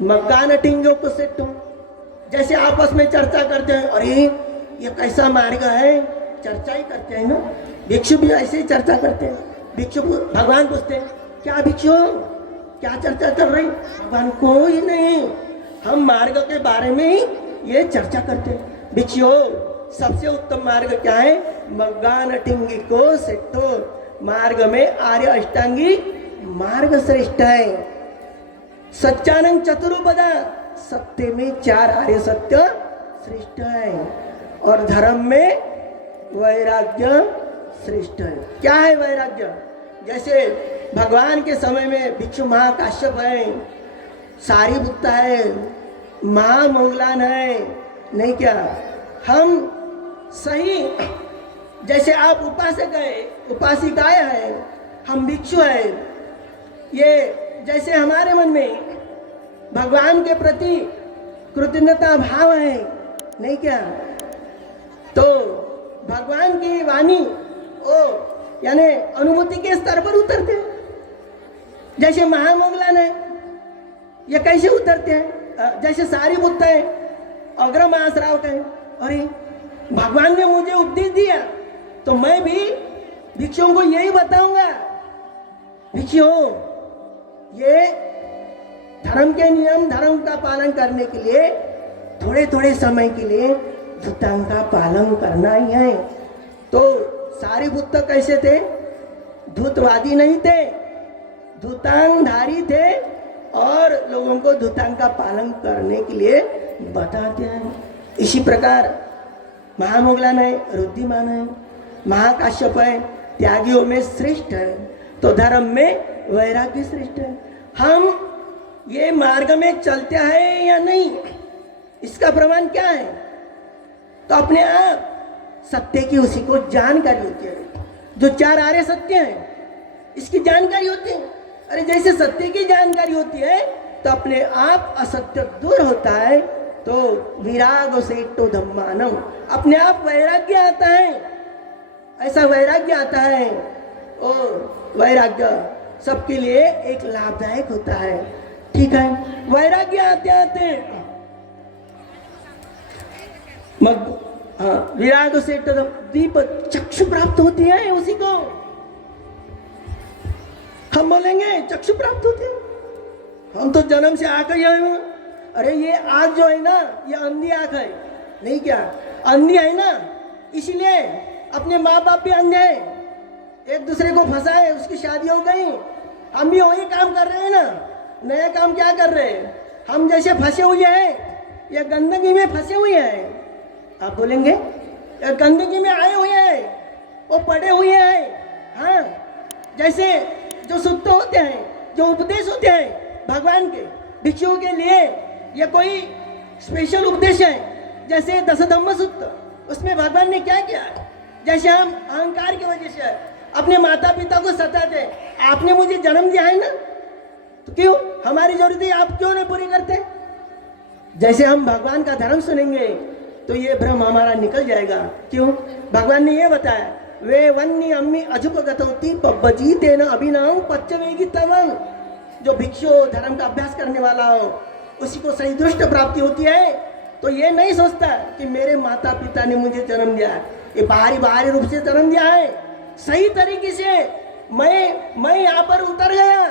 मग्गा नटिंगो को सेट हो, जैसे आपस में चर्चा करते हैं, अरे ये कैसा मार्ग है, चर्चा ही करते हैं ना। भिक्षु भी ऐसे ही चर्चा करते हैं। भिक्षु भगवान पूछते हैं, क्या भिक्षु क्या चर्चा चल रही? भगवान कोई नहीं, हम मार्ग के बारे में ही ये चर्चा करते हैं। भिक्षु सबसे उत्तम मार्ग क्या है? मग्गा नटिंगी को सेट्टो, मार्ग में आर्य अष्टांगी मार्ग श्रेष्ठ है। सच्चानंद चतुर्पदा, सत्य में 4 आर्य सत्य श्रेष्ठ है, और धर्म में वैराग्य श्रेष्ठ है। क्या है वैराग्य? जैसे भगवान के समय में भिक्षु महाकाश्यप है, सारीपुत्त है, महामोगलान है, नहीं क्या? हम सही, जैसे आप उपासक है, उपासिकाएं है, हम भिक्षु है, ये जैसे हमारे मन में भगवान के प्रति कृतज्ञता भाव है, नहीं क्या? तो भगवान की वाणी ओ यानी अनुभूति के स्तर पर उतरते हैं। जैसे महामोगलान है, ये कैसे उतरते हैं? जैसे सारीपुत्त है, अग्रमास श्रावक है, अरे भगवान ने मुझे उपदेश दिया तो मैं भी भिक्षुओं को यही बताऊंगा, भिक्षुओं ये धर्म के नियम, धर्म का पालन करने के लिए थोड़े थोड़े समय के लिए धूतांग का पालन करना ही है। तो सारीपुत्त कैसे थे? धूतवादी नहीं थे, धूतांगधारी थे, और लोगों को धूतांग का पालन करने के लिए बताते हैं। इसी प्रकार महामोगलान है, रुद्धिमान है, महाकाश्यप है, त्यागियों में श्रेष्ठ है, तो धर्म में वैराग्य श्रेष्ठ है। हम ये मार्ग में चलते हैं या नहीं, इसका प्रमाण क्या है? तो अपने आप सत्य की उसी को जानकारी होती है। जो 4 आर्य सत्य हैं इसकी जानकारी होती है। अरे जैसे सत्य की जानकारी होती है तो अपने आप असत्य दूर होता है, तो विराग से तो धम्मानम, अपने आप वैराग्य आता है। ऐसा वैराग्य आता है, और वैराग्य सबके लिए एक लाभदायक होता है। ठीक है, वैराग्य आते आते विराग से दीप चक्षु प्राप्त होती है, उसी को हम बोलेंगे चक्षु प्राप्त होती है। हम तो जन्म से आंख ही है। अरे ये आंख जो है ना, ये अंधी आंख है, नहीं क्या? अंधी है ना, इसलिए अपने माँ बाप भी अंधे हैं, एक दूसरे को फंसाए, उसकी शादी हो गई। हम भी वही काम कर रहे हैं ना। नया काम क्या कर रहे हैं? हम जैसे फंसे हुए हैं, या गंदगी में फंसे हुए हैं, आप बोलेंगे या गंदगी में आए हुए हैं, वो पड़े हुए हैं। हाँ, जैसे जो सूत्र होते हैं, जो उपदेश होते हैं भगवान के भिक्षुओं के लिए, ये कोई स्पेशल उपदेश है। जैसे दशधम्म सूत्र, उसमें भगवान ने क्या किया? जैसे हम अहंकार की वजह से अपने माता पिता को सताते, आपने मुझे जन्म दिया है ना, तो क्यों हमारी जरूरतें आप क्यों नहीं पूरी करते? जैसे हम भगवान का धर्म सुनेंगे तो ये भ्रम हमारा निकल जाएगा। क्यों? भगवान ने ये बताया, वे वन्नी अम्मी अजुपगतवती पब्बजीते न अभिनव पच्चवेगी तवं। जो भिक्षु धर्म का अभ्यास करने वाला हो, उसी को सही दृष्ट प्राप्ति होती है। तो ये नहीं सोचता कि मेरे माता पिता ने मुझे जन्म दिया, ये बाहरी रूप से जन्म दिया है। सही तरीके से मैं यहाँ पर उतर गया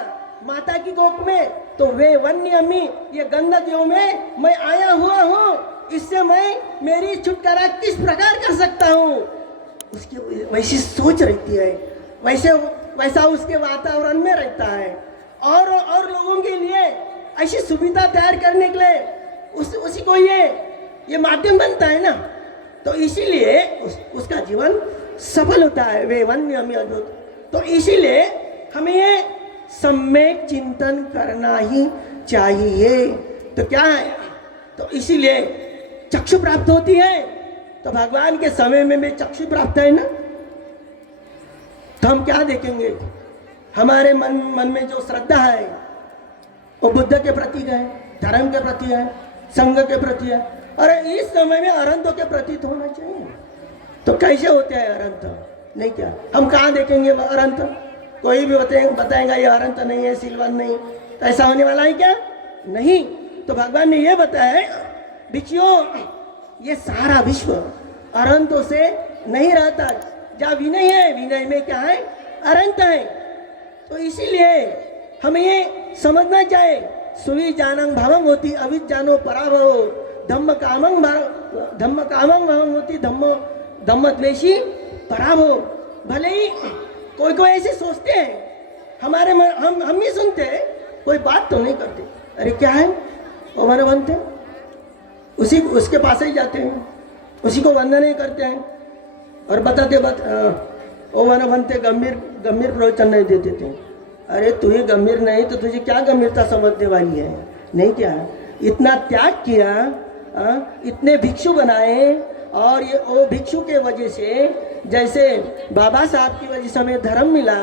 माता की कोख में, तो वे वन्य अम्मी, ये गंदगियों में मैं आया हुआ हूँ, इससे मैं मेरी छुटकारा किस प्रकार कर सकता हूँ, उसकी वैसी सोच रहती है, वैसा उसके वातावरण में रहता है। और लोगों के लिए ऐसी सुविधा तैयार करने के लिए उसी को ये माध्यम बनता है ना, तो इसीलिए उसका जीवन सफल होता है। वे वन्य अम्मी अद्भुत। तो इसीलिए हमें ये सम्यक चिंतन करना ही चाहिए। तो क्या है? तो इसीलिए चक्षु प्राप्त होती है। तो भगवान के समय में भी चक्षु प्राप्त है ना, तो हम क्या देखेंगे? हमारे मन में जो श्रद्धा है वो बुद्ध के प्रति है, धर्म के प्रति है, संघ के प्रति है। अरे इस समय में अरंतों के प्रति तो होना चाहिए। तो कैसे होते हैं अरंत? नहीं क्या हम कहाँ देखेंगे अरंत? कोई भी बताएगा ये अरंत नहीं है, सिल्वन नहीं, तो ऐसा होने वाला है क्या? नहीं। तो भगवान ने ये बताया है भिक्षुओं, ये सारा विश्व अनंतों से नहीं रहता। जहाँ विनय है, विनय में क्या है? अनंत है। तो इसीलिए हमें ये समझना चाहिए, सुवि जानंग भावंग होती अविजानो पराभव, धम्म कामंग भावंग होती धम्म द्वेषी पराभव। भले ही कोई कोई ऐसे सोचते हैं, हमारे हम ही सुनते हैं, कोई बात तो नहीं करते। अरे क्या है वो मन बनते, उसी उसके पास ही जाते हैं, उसी को वंदन नहीं करते हैं और बताते ओ मन बनते गंभीर प्रवचन नहीं देते थे। अरे तू ही गंभीर नहीं तो तुझे क्या गंभीरता समझने वाली है? नहीं क्या इतना त्याग किया, इतने भिक्षु बनाए और ये वो भिक्षु के वजह से, जैसे बाबा साहब की वजह से हमें धर्म मिला,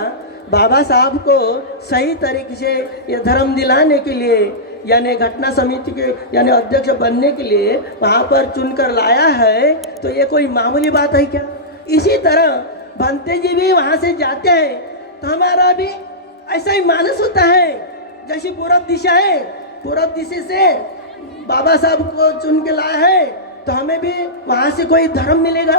बाबा साहब को सही तरीके से ये धर्म दिलाने के लिए यानी घटना समिति के यानी अध्यक्ष बनने के लिए वहाँ पर चुनकर लाया है, तो ये कोई मामूली बात है क्या? इसी तरह भंते जी भी वहाँ से जाते हैं तो हमारा भी ऐसा ही मानस होता है। जैसी पूर्व दिशा है, पूर्व दिशा से बाबा साहब को चुन के लाया है तो हमें भी वहाँ से कोई धर्म मिलेगा,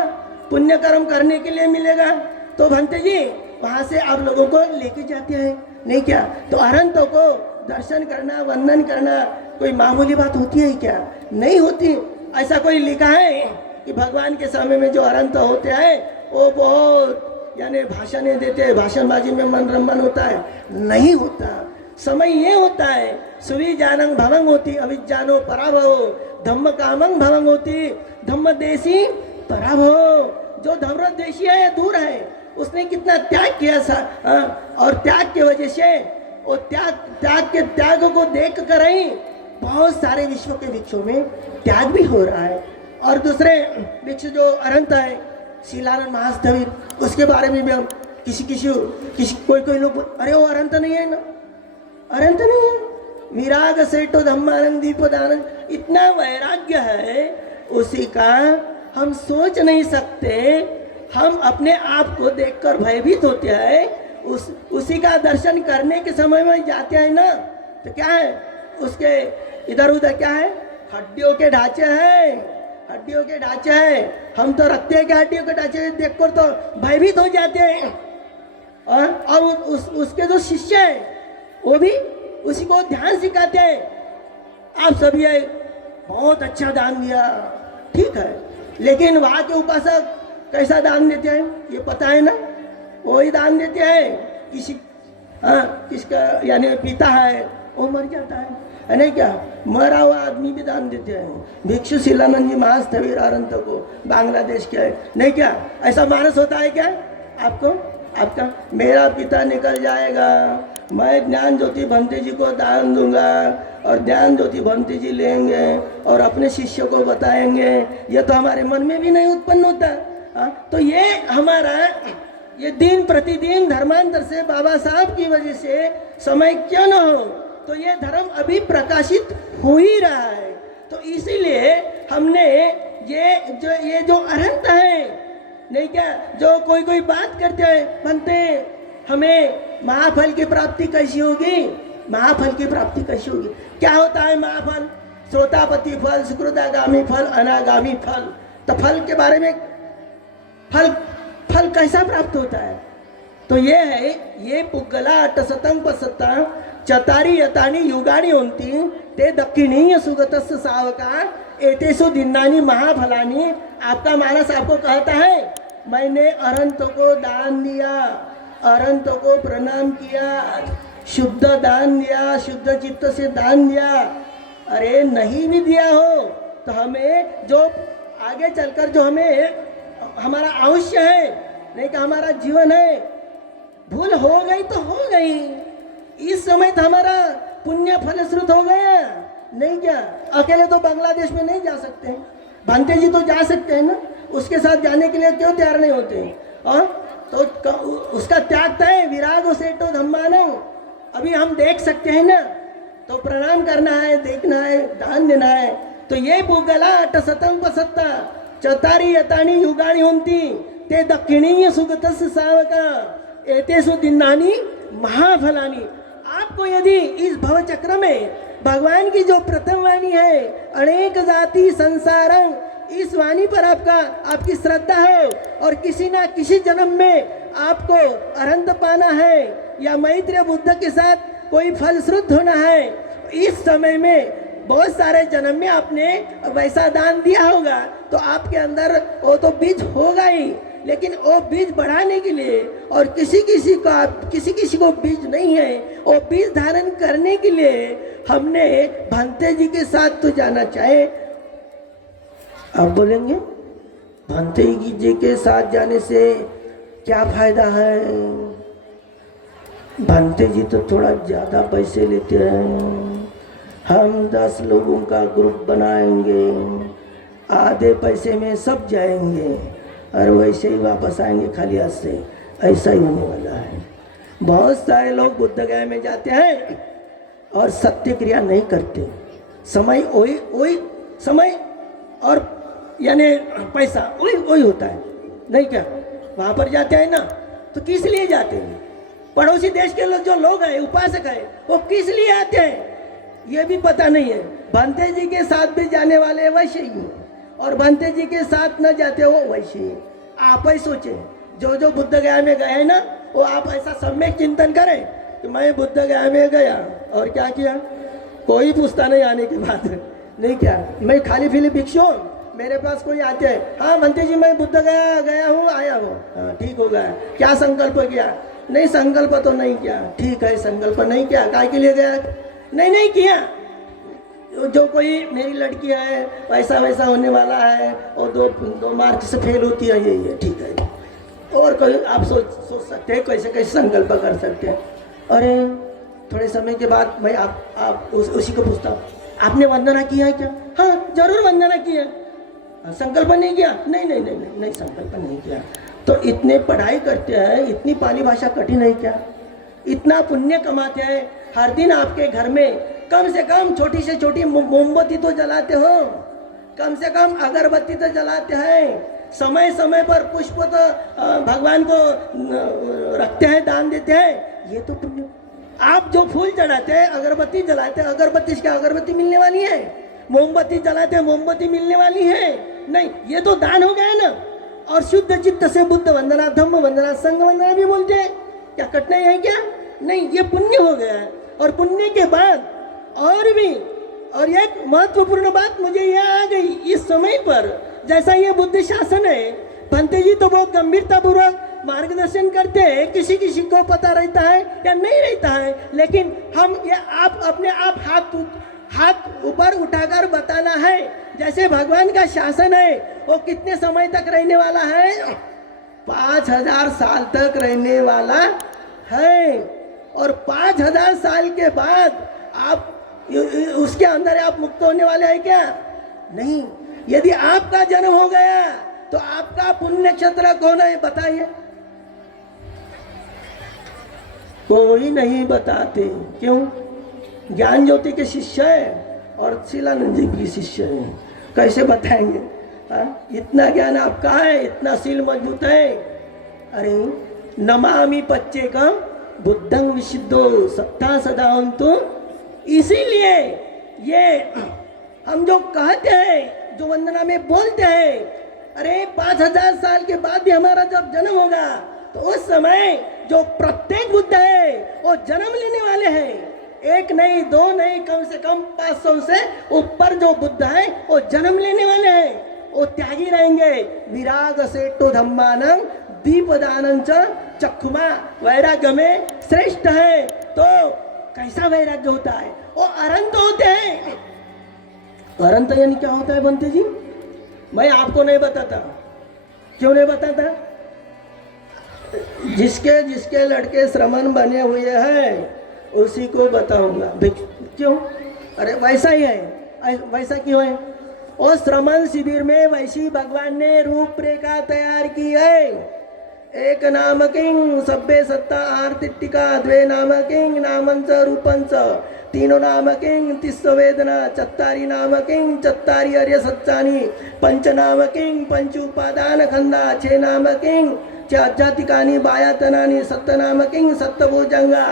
पुण्य कर्म करने के लिए मिलेगा। तो भंते जी वहाँ से आप लोगों को लेके जाते हैं, नहीं क्या? तो अनंतों को दर्शन करना, वंदन करना कोई मामूली बात होती है क्या? नहीं होती। ऐसा कोई लिखा है कि भगवान के समय में जो अनंत होते हैं वो बहुत यानी भाषण देते हैं, भाषणबाजी में मन रमन होता है, नहीं होता। समय ये होता है, सुवि जानंग भवंग होती अविजानो पराभव, धम्म कामंग भवंग होती धम्म देशी पराभव। जो धर्म देशी है दूर है, उसने कितना त्याग किया और त्याग की वजह से वो त्याग को देख कर ही बहुत सारे विश्व के वृक्षों में त्याग भी हो रहा है। और दूसरे वृक्ष जो अनंत है, शीलानंद महास्थविर, उसके बारे में भी हम किसी कोई लोग अरे वो अनंत नहीं है ना, अनंत नहीं है। विराग सेठो धम्मानंद दीपदानंद, इतना वैराग्य है उसी का हम सोच नहीं सकते। हम अपने आप को देखकर भयभीत होते हैं। उसी का दर्शन करने के समय में जाते हैं ना, तो क्या है उसके इधर उधर क्या है? हड्डियों के ढांचे हैं, हड्डियों के ढांचे हैं। हम तो रखते हैं कि हड्डियों के ढांचे देखकर तो भयभीत हो जाते हैं। और उसके जो शिष्य हैं वो भी उसी को ध्यान सिखाते हैं। आप सभी बहुत अच्छा दान दिया, ठीक है, लेकिन वहाँ के उपासक कैसा दान देते हैं ये पता है ना? वही दान देते हैं किसका यानी पिता है वो मर जाता है नहीं क्या? मरा हुआ आदमी भी दान देते हैं। भिक्षु शीलानंद जी महास्थविर अनंत को बांग्लादेश के है, नहीं क्या? ऐसा मानस होता है क्या आपको? आपका मेरा पिता निकल जाएगा, मैं ज्ञान ज्योति भंते जी को दान दूंगा और ज्ञान ज्योति भंते जी लेंगे और अपने शिष्यों को बताएंगे, ये तो हमारे मन में भी नहीं उत्पन्न होता। तो ये हमारा ये दिन प्रतिदिन धर्मांतर से बाबा साहब की वजह से समय क्यों न हो, तो ये धर्म अभी प्रकाशित हो ही रहा है। तो इसीलिए हमने ये जो अनंत है, नहीं क्या, जो कोई बात करते हैं बनते हमें महाफल की प्राप्ति कैसी होगी? महाफल की प्राप्ति कैसी होगी? क्या होता है महाफल? श्रोतापति फल, सुकृतागामी फल, अनागामी फल। तो फल के बारे में फल कैसा प्राप्त होता है? तो ये है, ये पुग्गला अटसतं पसता चतारी यतानी युगानी होती ते दक्षिणीय सुगतस्य सावका एतेषु दिनानी महाफलानी। आपका मानस आपको कहता है मैंने अनंत को दान दिया, अनंत को प्रणाम किया, शुद्ध दान दिया, शुद्ध चित्त से दान दिया। अरे नहीं भी दिया हो तो हमें जो आगे चलकर जो हमें हमारा अवश्य है, नहीं कि हमारा जीवन है, भूल हो गई तो हो गई। इस समय तो हमारा पुण्य फलश्रुत हो गया, नहीं क्या? अकेले तो बांग्लादेश में नहीं जा सकते, भांते जी तो जा सकते हैं ना, उसके साथ जाने के लिए क्यों तैयार नहीं होते? तो उसका त्याग है विराग सेठो धम्मानंग। अभी हम देख सकते हैं ना, तो प्रणाम करना है, देखना है, दान देना है। तो ये पुग्गला अटसतं पसत्ता चतारी यतानी युगानी होती ते दक्षिणीय सुगतस्य सावका एतेषु दिनानी महाफलानी। आपको यदि इस भव चक्र में भगवान की जो प्रथम वाणी है, अनेक जाति संसारं, इस वाणी पर आपकी श्रद्धा है और किसी ना किसी जन्म में आपको अरहंत पाना है या मैत्रेय बुद्ध के साथ कोई फलश्रुत होना है। इस समय में बहुत सारे जन्म में आपने वैसा दान दिया होगा तो आपके अंदर वो तो बीज होगा ही, लेकिन वो बीज बढ़ाने के लिए और किसी किसी को बीज नहीं है, वो बीज धारण करने के लिए हमने भंते जी के साथ तो जाना चाहे। आप बोलेंगे भंते जी के साथ जाने से क्या फायदा है? भंते जी तो थोड़ा ज़्यादा पैसे लेते हैं। हम 10 लोगों का ग्रुप बनाएंगे, आधे पैसे में सब जाएंगे और वैसे ही वापस आएंगे खाली हाथ से। ऐसा ही होने वाला है। बहुत सारे लोग बुद्ध गया में जाते हैं और सत्य क्रिया नहीं करते। समय वही समय और यानी पैसा वही होता है, नहीं क्या? वहाँ पर जाते हैं ना तो किस लिए जाते हैं? पड़ोसी देश के जो लोग हैं, उपासक हैं, वो किस लिए आते हैं ये भी पता नहीं है। भंते जी के साथ भी जाने वाले वैसे ही और भंते जी के साथ न जाते हो वैसे ही। आप ही सोचे, जो बुद्ध गया में गए हैं ना, वो आप ऐसा सम्यक चिंतन करें कि मैं बुद्ध गया में गया और क्या किया, कोई पूछता नहीं आने के बाद, नहीं क्या मैं खाली फिली भिक्षु हूँ। मेरे पास कोई आते हैं, हाँ भंते जी मैं बुद्ध गया हूँ आया हूँ, हाँ ठीक हो गया, क्या संकल्प किया? नहीं संकल्प तो नहीं किया। ठीक है, संकल्प नहीं किया, काय के लिए गया? नहीं किया। जो कोई मेरी लड़की है वैसा होने वाला है और दो मार्क से फेल होती है, यही है, ठीक है। और कोई आप सोच सकते हैं कैसे संकल्प कर सकते हैं। अरे थोड़े समय के बाद मैं आप उसी को पूछता हूँ, आपने वंदना किया है क्या? हाँ जरूर वंदना किया। संकल्प नहीं किया? नहीं संकल्प नहीं किया। तो इतने पढ़ाई करते हैं, इतनी पाली भाषा कठिन है क्या? इतना पुण्य कमाते हैं, हर दिन आपके घर में कम से कम छोटी से छोटी मोमबत्ती तो जलाते हो, कम से कम अगरबत्ती तो जलाते हैं, समय समय पर पुष्प तो भगवान को रखते हैं, दान देते हैं, ये तो पुण्य। आप जो फूल चढ़ाते हैं, अगरबत्ती जलाते हैं, अगरबत्ती से अगरबत्ती मिलने वाली है? मोमबत्ती जलाते हैं, मोमबत्ती मिलने वाली है? नहीं, ये तो दान हो गया ना। और शुद्ध चित्त से बुद्ध वंदना, धम्म वंदना, संघ वंदना भी बोलते हैं, क्या कठिनाई है क्या? नहीं, ये पुण्य हो गया है। और पुण्य के बाद और एक महत्वपूर्ण बात मुझे यह आ गई इस समय पर, जैसा ये बुद्ध शासन है, भंते जी तो बहुत गंभीरता पूर्वक मार्गदर्शन करते हैं, किसी को पता रहता है या नहीं रहता है, लेकिन हम ये आप अपने आप हाथ ऊपर उठाकर बताना है। जैसे भगवान का शासन है वो कितने समय तक रहने वाला है? 5000 साल तक रहने वाला है। और 5000 साल के बाद आप उसके अंदर आप मुक्त होने वाले हैं क्या? नहीं। यदि आपका जन्म हो गया तो आपका पुण्य क्षेत्र कौन है बताइए? कोई नहीं बताते। क्यों? ज्ञान ज्योति के शिष्य है और शिलानंद जी की शिष्य है, कैसे बताएंगे? इतना ज्ञान आपका है, इतना शील मजबूत है। अरे नमामि पच्चेकम बुद्धं विशुद्धो सत्ता सदावन्तु। इसीलिए ये हम जो कहते हैं, जो वंदना में बोलते हैं, अरे 5000 साल के बाद भी हमारा जब जन्म होगा तो उस समय जो प्रत्येक बुद्ध है वो जन्म लेने वाले हैं। एक नहीं, दो नहीं, कम से कम 500 से ऊपर जो बुद्ध है वो जन्म लेने वाले हैं। वो त्यागी रहेंगे। विराग सेटो धम्मानं दीपदानं च चक्षुमा। वैराग्य में श्रेष्ठ है। तो कैसा वैराग्य होता है? वो अरंत होते हैं। अरंत यानी क्या होता है बनते जी? मैं आपको नहीं बताता। क्यों नहीं बताता? जिसके लड़के श्रमण बने हुए हैं उसी को बताऊंगा। क्यों? अरे वैसा ही है। वैसा क्यों है? और श्रमण शिविर में वैसी भगवान ने रूपरेखा तैयार की है। एक नाम किंग सभ्य सत्ता आर्तिटिका, द्वे नाम किंग नामंच रूपंच, तीनो नाम किंग तिस्स वेदना, चत्तारी नाम किंग चत्तारी अर्य सच्चानी, पंच नाम किंग पंच उपादान खंदा, छे नाम किंग आध्यात्मिकानी बायातनानी, सत्त नाम किंग सत्तभुजंगा,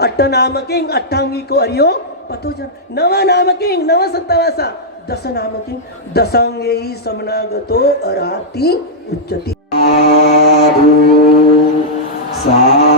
अट्ठ नाम किंग अट्ठांगी को अर्यो पतो जन नवा नाम किंग नवा संतवासा दस नाम किंग दसांगेही समनागतो अराती उच्चती साधु